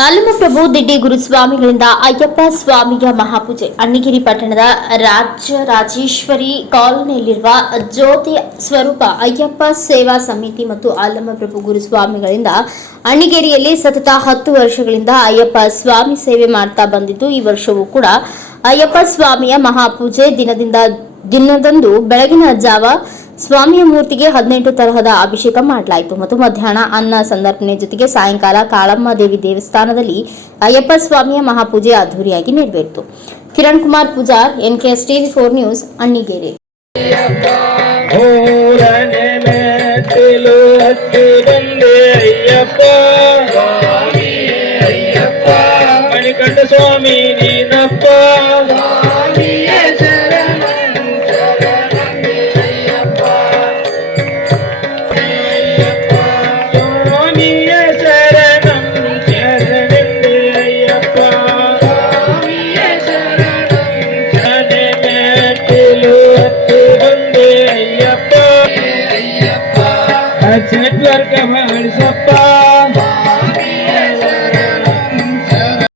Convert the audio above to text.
ಹನುಮಪ್ರಭು ದಿಡ್ಡಿ ಗುರುಸ್ವಾಮಿಗಳಿಂದ ಅಯ್ಯಪ್ಪ ಸ್ವಾಮಿಯ ಮಹಾಪೂಜೆ. ಅಣ್ಣಗಿರಿ ಪಟ್ಟಣದ ರಾಜ್ಯ ರಾಜೇಶ್ವರಿ ಕಾಲೋನಿಯಲ್ಲಿರುವ ಜ್ಯೋತಿ ಸ್ವರೂಪ ಅಯ್ಯಪ್ಪ ಸೇವಾ ಸಮಿತಿ ಮತ್ತು ಅಲ್ಲಮಪ್ರಭು ಗುರುಸ್ವಾಮಿಗಳಿಂದ ಅಣ್ಣಿಗೇರಿಯಲ್ಲಿ ಸತತ ಹತ್ತು ವರ್ಷಗಳಿಂದ ಅಯ್ಯಪ್ಪ ಸ್ವಾಮಿ ಸೇವೆ ಮಾಡ್ತಾ ಬಂದಿದ್ದು, ಈ ವರ್ಷವೂ ಕೂಡ ಅಯ್ಯಪ್ಪ ಸ್ವಾಮಿಯ ಮಹಾಪೂಜೆ ದಿನದಿಂದ ದಿನದಂದು ಬೆಳಗಿನ ಜಾವ ಸ್ವಾಮಿಯ ಮೂರ್ತಿಗೆ ಹದಿನೆಂಟು ತರಹದ ಅಭಿಷೇಕ ಮಾಡಲಾಯಿತು. ಮತ್ತು ಮಧ್ಯಾಹ್ನ ಅನ್ನ ಸಂದರ್ಪಣೆ ಜೊತೆಗೆ ಸಾಯಂಕಾಲ ಕಾಳಮ್ಮ ದೇವಿ ದೇವಸ್ಥಾನದಲ್ಲಿ ಅಯ್ಯಪ್ಪ ಸ್ವಾಮಿಯ ಮಹಾಪೂಜೆ ಅದ್ದೂರಿಯಾಗಿ ನೆರವೇರಿತು. Kiran Kumar Pujar NKS TV four news Annigeri. ಸ್ವಾಮಿ ನೀನಪ್ಪ. Let's get work, man. It's